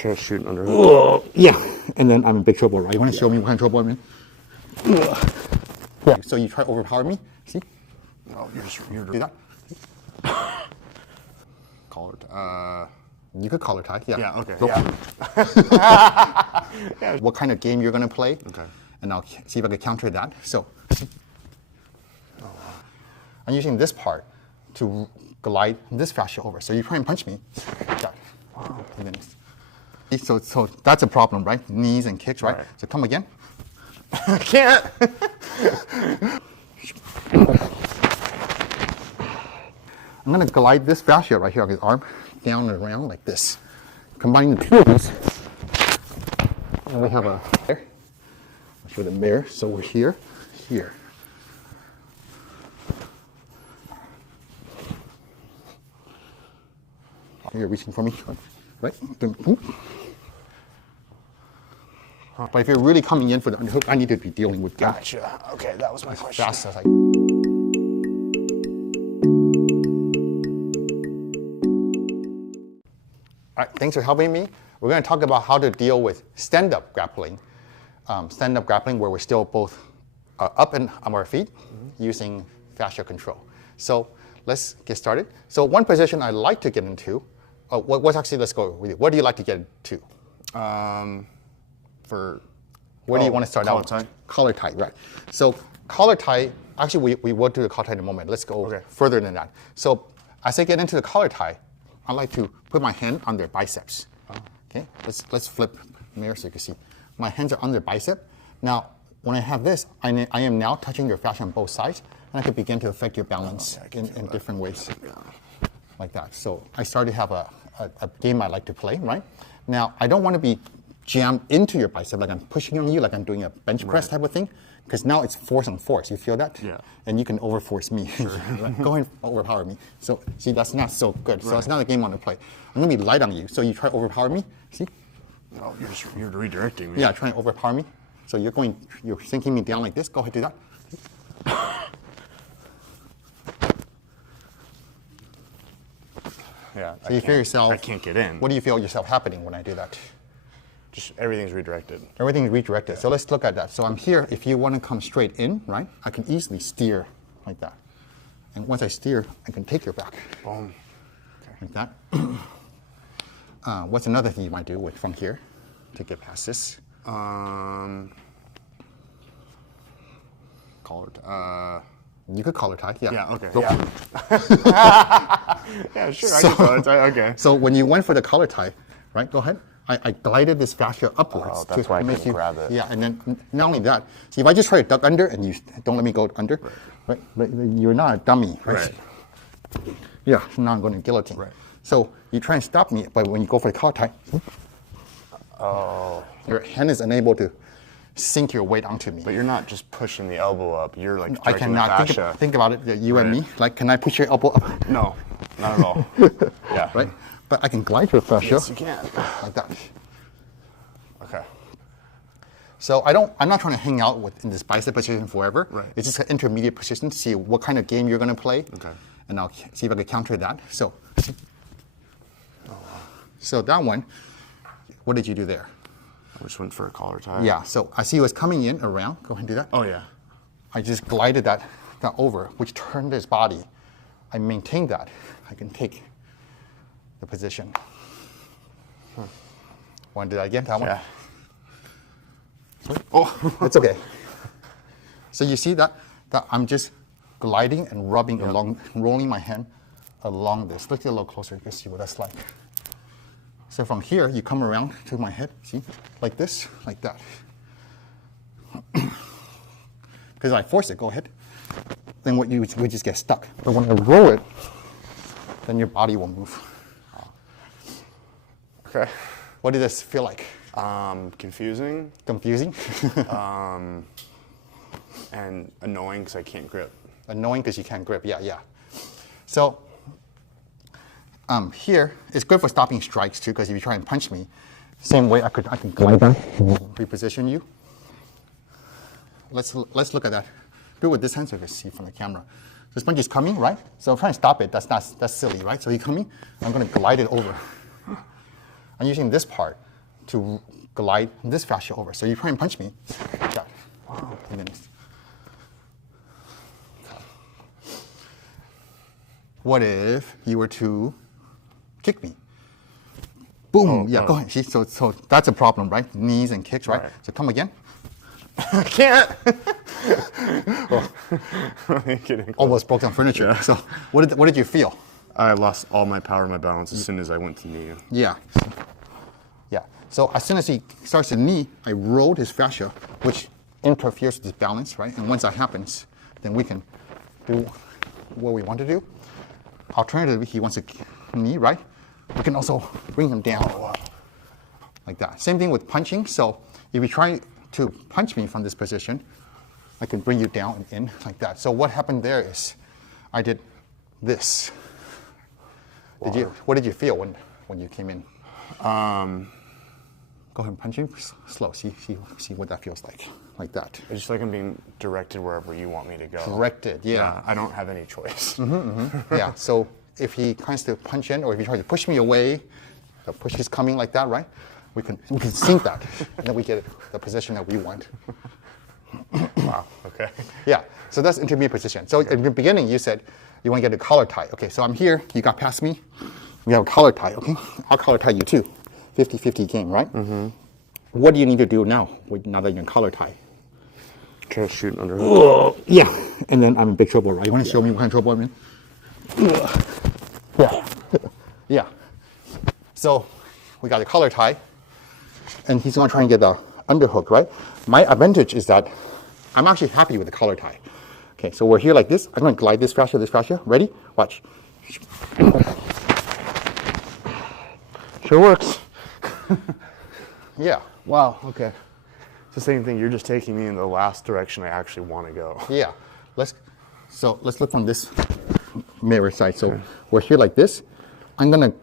Can't shoot under. Yeah, and then I'm in big trouble, right? You want to show me what kind of trouble I'm in? Yeah. So you try to overpower me. See? Oh, you're Do that. collar. You could collar tie. Yeah. Yeah. Okay. Yeah. What kind of game you're gonna play? Okay. And I'll see if I can counter that. So I'm using this part to glide this fascia over. So you try and punch me. Yeah. Wow. So that's a problem, right? Knees and kicks, right? So come again. Can't. I'm going to glide this fascia right here on his arm down and around like this. Combining the two of these. And we have a bear. I'll show the bear. So we're here, here. You're reaching for me, right? But if you're really coming in for the underhook, I need to be dealing with that. Gotcha. Okay, that was my question. Fast as I. All right, thanks for helping me. We're going to talk about how to deal with stand-up grappling. Stand-up grappling where we're still both up and on our feet using fascia control. So let's get started. So one position I like to get into, let's go with it. What do you like to get into? Where do you want to start out? Collar tie. Collar tie, right. So collar tie, actually we will do the collar tie in a moment. Let's go further than that. So as I get into the collar tie, I like to put my hand on their biceps. Okay, let's flip mirror so you can see. My hands are on their bicep. Now, when I have this, I am now touching your fascia on both sides, and I can begin to affect your balance in different ways, like that. So I started to have a game I like to play, right? Now, I don't want to be jammed into your bicep, like I'm pushing on you, like I'm doing a bench press type of thing, because now it's force on force. You feel that? Yeah. And you can overforce me. Right? Go ahead and overpower me. So see, that's not so good. So it's not a game I want to play. I'm gonna be light on you. So you try to overpower me. See? Oh, you're redirecting me. Yeah, trying to overpower me. So you're sinking me down like this. Go ahead, do that. Yeah. So you feel yourself. I can't get in. What do you feel yourself happening when I do that? Just everything's redirected. Everything's redirected. So let's look at that. So I'm here. If you want to come straight in, right? I can easily steer like that. And once I steer, I can take your back. Boom. Like that. What's another thing you might do from here to get past this? Collar. You could collar tie. Yeah. Yeah. Okay. Go. Yeah. Yeah. Sure. I can collar tie. Okay. So when you went for the collar tie, right? Go ahead. I glided this fascia upwards. Oh, that's why I couldn't grab it. Yeah, and then not only that, see if I just try to duck under and you don't let me go under, right? You're not a dummy, right? Yeah, so now I'm going to guillotine. Right. So you try and stop me, but when you go for the collar tie, your hand is unable to sink your weight onto me. But you're not just pushing the elbow up. You're like I directing the cannot fascia. think about it. You and me. Like, can I push your elbow up? No, not at all. Yeah. Right. But I can glide your fascia. Yes, you can. Like that. Okay. So I'm not trying to hang out in this bicep position forever. Right. It's just an intermediate position to see what kind of game you're going to play. Okay. And I'll see if I can counter that. So, so that one, what did you do there? I just went for a collar tie. Yeah. So I see it was coming in around. Go ahead and do that. Oh yeah. I just glided that over, which turned his body. I maintained that. I can take the position. Want to do that again? That one? Yeah. Oh, it's okay. So you see that I'm just gliding and rubbing along, rolling my hand along this. Let's get a little closer. You can see what that's like. So from here, you come around to my head. See, like this, like that. Because I force it. Go ahead. Then what you would just get stuck. But when I roll it, then your body will move. Okay. What did this feel like? Confusing. Confusing? And annoying because I can't grip. Annoying because you can't grip. Yeah. So here it's good for stopping strikes too, because if you try and punch me, same way I can glide back, reposition you. Let's look at that. Do it with this hand so you can see from the camera. This punch is coming, right? So I'm trying to stop it. That's silly, right? So he's coming. I'm going to glide it over. I'm using this part to glide this fascia over. So you try and punch me. Yeah. Wow. And then, what if you were to kick me? Boom. Yeah, go ahead. See, so that's a problem, right? Knees and kicks, right? So come again. I can't. Almost broke down furniture. Yeah. So what did you feel? I lost all my power and my balance as soon as I went to knee you. Yeah. Yeah. So as soon as he starts to knee, I rolled his fascia, which interferes with his balance, right? And once that happens, then we can do what we want to do. Alternatively, he wants to knee, right? We can also bring him down like that. Same thing with punching. So if you try to punch me from this position, I can bring you down and in like that. So what happened there is I did this. What did you feel when you came in? Go ahead and punch him slow. See what that feels like that. It's just like I'm being directed wherever you want me to go. Directed, yeah. I don't have any choice. Yeah, so if he tries to punch in, or if he tries to push me away, the push is coming like that, right? We can sync that, and then we get the position that we want. Wow, okay. Yeah, so that's intermediate position. So in the beginning, you said you want to get a collar tie. Okay, so I'm here, you got past me, we have a collar tie, okay? I'll collar tie you too. 50-50 game, right? What do you need to do now that you're in collar tie? Try to shoot an underhook. Yeah, and then I'm in big trouble, right? You want to show me what kind of trouble I'm in? Yeah. Yeah. So we got the collar tie, and he's going to try and get the underhook, right? My advantage is that I'm actually happy with the collar tie. Okay, so we're here like this. I'm going to glide this fascia. Ready? Watch. Sure works. Yeah. Wow, okay. It's the same thing. You're just taking me in the last direction I actually want to go. Yeah. Let's look on this mirror side. So we're here like this. I'm going to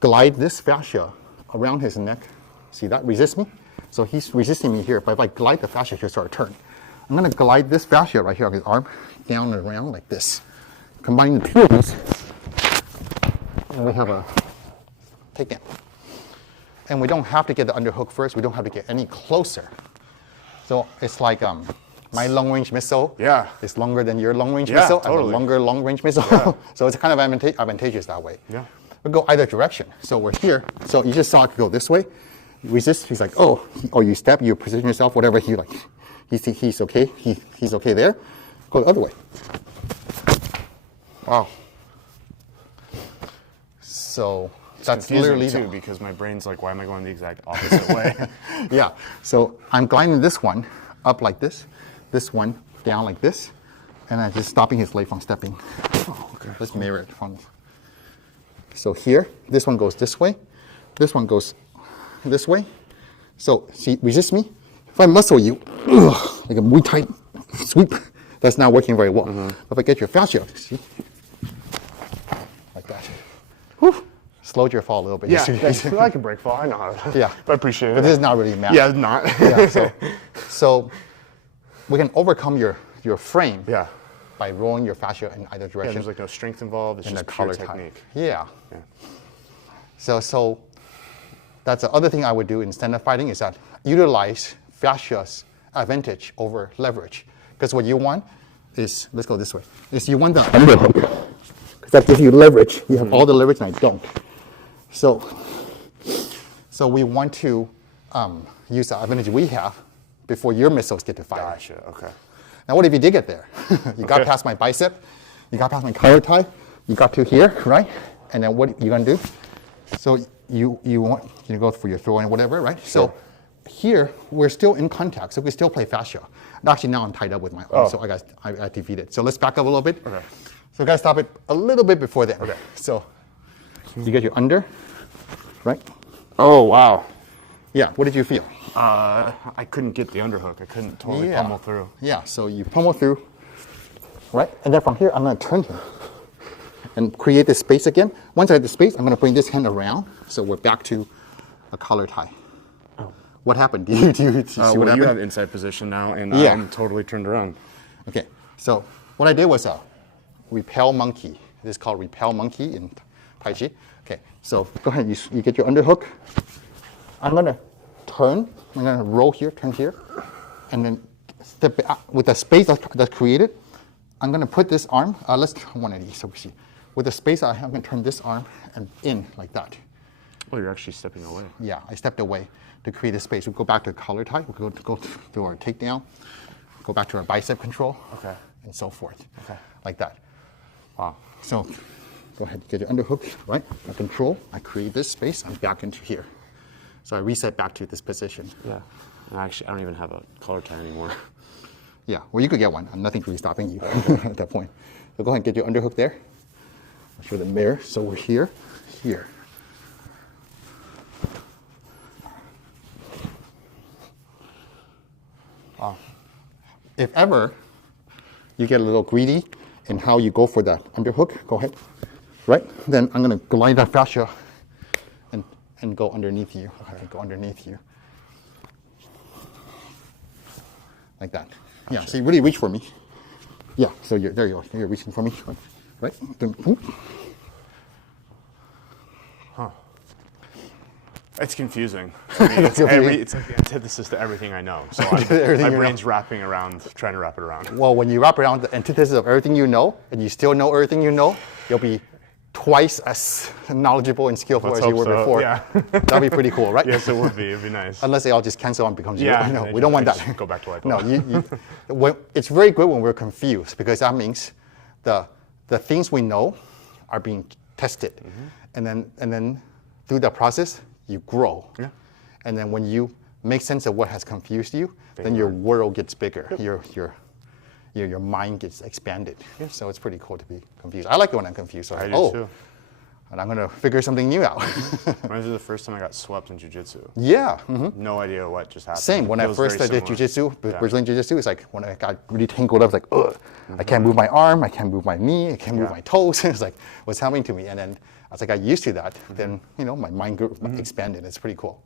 glide this fascia around his neck. See that? Resist me? So he's resisting me here, but if I glide the fascia, he'll start to turn. I'm going to glide this fascia right here on his arm down and around like this. Combining the two of these, and we have a takedown. And we don't have to get the underhook first. We don't have to get any closer. So it's like my long-range missile is longer than your long-range missile. Totally. I have a longer long-range missile. Yeah. So it's kind of advantageous that way. Yeah. We go either direction. So we're here. So you just saw it go this way. You resist. He's like, oh, you step, you position yourself, whatever. He's okay. He's okay there. Go the other way. Wow. So that's literally too, because my brain's like, why am I going the exact opposite way? Yeah. So I'm gliding this one up like this one down like this, and I'm just stopping his leg from stepping. Oh, okay. Let's mirror it from. So here, this one goes this way. This one goes this way. So see, resist me. If I muscle you, like a Muay Thai sweep, that's not working very well. If I get your fascia, see, like that. Whew. Slowed your fall a little bit. Yeah, I can break fall. I know how to. Yeah, I appreciate it. But this is not really math. Yeah, it's not. Yeah, so we can overcome your frame. Yeah. By rolling your fascia in either direction. Yeah, there's like no strength involved. It's just pure technique. Yeah. So that's the other thing I would do in stand-up fighting is that utilize fascia's advantage over leverage. Because what you want is, let's go this way, is you want the underhook. Because that gives you leverage. You have all the leverage and I don't. So we want to use the advantage we have before your missiles get to fire. Gotcha, okay. Now what if you did get there? You got past my bicep, you got past my collar tie, you got to here, right? And then what you gonna do? So you want to go for your throw and whatever, right? Sure. So here we're still in contact, so we still play fascia. And actually now I'm tied up with my arm, so I got defeated. So let's back up a little bit. Okay. So we gotta stop it a little bit before then. Okay. So you get your under, right? Oh wow. Yeah. What did you feel? I couldn't get the underhook. I couldn't totally pummel through. Yeah, so you pummel through, right? And then from here, I'm going to turn him and create this space again. Once I have the space, I'm going to bring this hand around. So we're back to a collar tie. Oh. What happened? Do you see what happened? You have inside position now, and I'm totally turned around. Okay, so what I did was a repel monkey. This is called repel monkey in Tai Chi. Okay, so go ahead, you get your underhook. I'm going to turn. I'm gonna roll here, turn here, and then step out with the space that's created. I'm gonna put this arm. Let's try one of these so we see. With the space, I'm gonna turn this arm and in like that. Oh, you're actually stepping away. Yeah, I stepped away to create a space. We go back to collar tie. We go to our takedown. Go back to our bicep control. Okay. And so forth. Okay. Like that. Wow. So go ahead, get your underhook, right? I control, I create this space, I'm back into here. So I reset back to this position. Yeah. And actually, I don't even have a collar tie anymore. Yeah, well, you could get one. Nothing's really stopping you at that point. So go ahead and get your underhook there. I'll show the mirror. So we're here, here. If ever you get a little greedy in how you go for that underhook, go ahead, right? Then I'm gonna glide that fascia and go underneath you. Okay, go underneath you. Like that. Yeah, so you really reach for me. Yeah, so there you are. You're reaching for me, right? Then, whoop. Huh. It's confusing. I mean, it's like the antithesis to everything I know. So my brain's wrapping around, trying to wrap it around. Well, when you wrap around the antithesis of everything you know, and you still know everything you know, you'll be twice as knowledgeable and skillful as you were before. Yeah. That'd be pretty cool, right? Yes, it would be. It'd be nice. Unless they all just cancel and become zero. Yeah, No, we don't want that. Go back to life. No, it's very good when we're confused because that means the things we know are being tested, and then through that process you grow. Yeah. And then when you make sense of what has confused you, then your world gets bigger. Yep. Your mind gets expanded. Yeah. So it's pretty cool to be confused. I like it when I'm confused. So I do too. And I'm gonna figure something new out. Reminds me of the first time I got swept in jiu-jitsu. Yeah. No idea what just happened. Same. When I first did jiu-jitsu, Brazilian jiu-jitsu, it's like when I got really tangled up, it's like, ugh, I can't move my arm, I can't move my knee, I can't move my toes. It's like, what's happening to me? And then as I got used to that, then my mind grew, expanded. It's pretty cool.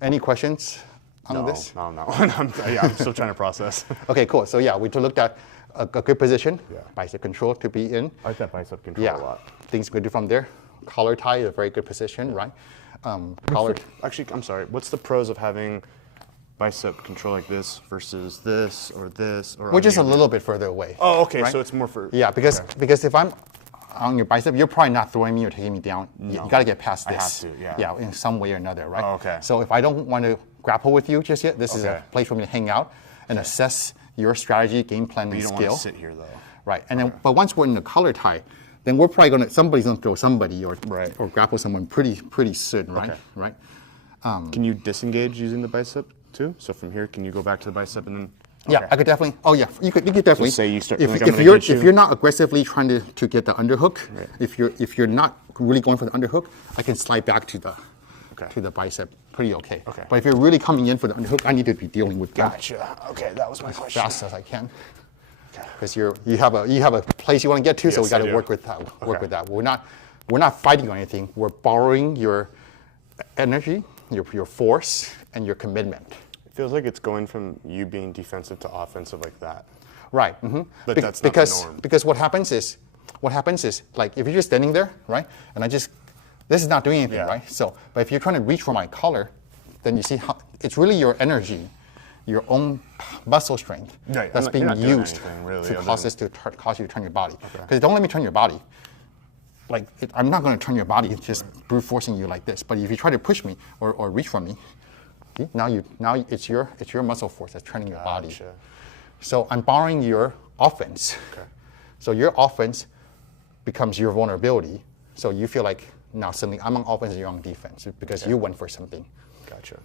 Any questions on this? No. I'm still trying to process. Okay, cool. So yeah, we looked at a good position, bicep control to be in. I like that bicep control a lot. Things we can do from there. Collar tie is a very good position, right? Actually, I'm sorry. What's the pros of having bicep control like this versus this or this? We're just a little bit further away. Oh, okay. Right? So it's more for... Yeah, because if I'm on your bicep, you're probably not throwing me or taking me down. No. You got to get past this. I have to, yeah. Yeah, in some way or another, right? Oh, okay. So if I don't want to grapple with you just yet, this is a place for me to hang out and assess your strategy, game plan, and skill. You don't want to sit here, though. Right. And then, but once we're in the collar tie, then we're probably somebody's gonna throw somebody or grapple someone pretty soon, right? Okay. Right. Can you disengage using the bicep too? So from here, can you go back to the bicep and then? Yeah, I could definitely. Oh yeah, you could definitely. So say you start. If you're not aggressively trying to get the underhook, if you're not really going for the underhook, I can slide back to the bicep. Pretty okay. Okay. But if you're really coming in for the underhook, I need to be dealing with that. Gotcha. Okay, that was my question. As fast as I can. Because you have a place you want to get to, so we got to work with that. With that. We're not fighting or anything. We're borrowing your energy, your force, and your commitment. It feels like it's going from you being defensive to offensive like that. Right. But that's not the norm. Because what happens is like if you're just standing there, right, and this is not doing anything, right? So, but if you're trying to reach for my collar, then you see how it's really your energy, your own muscle strength that's being used to cause you to turn your body. Because don't let me turn your body. Like I'm not going to turn your body. It's just brute forcing you like this. But if you try to push me or reach for me, now it's your muscle force that's turning your body. So I'm borrowing your offense. So your offense becomes your vulnerability. So you feel like now suddenly I'm on offense and you're on defense because you went for something. Gotcha.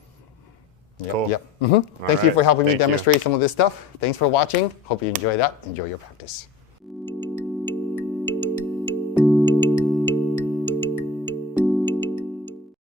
Yep, cool. Yep. Thank you for helping me demonstrate some of this stuff. Thanks for watching. Hope you enjoy that. Enjoy your practice.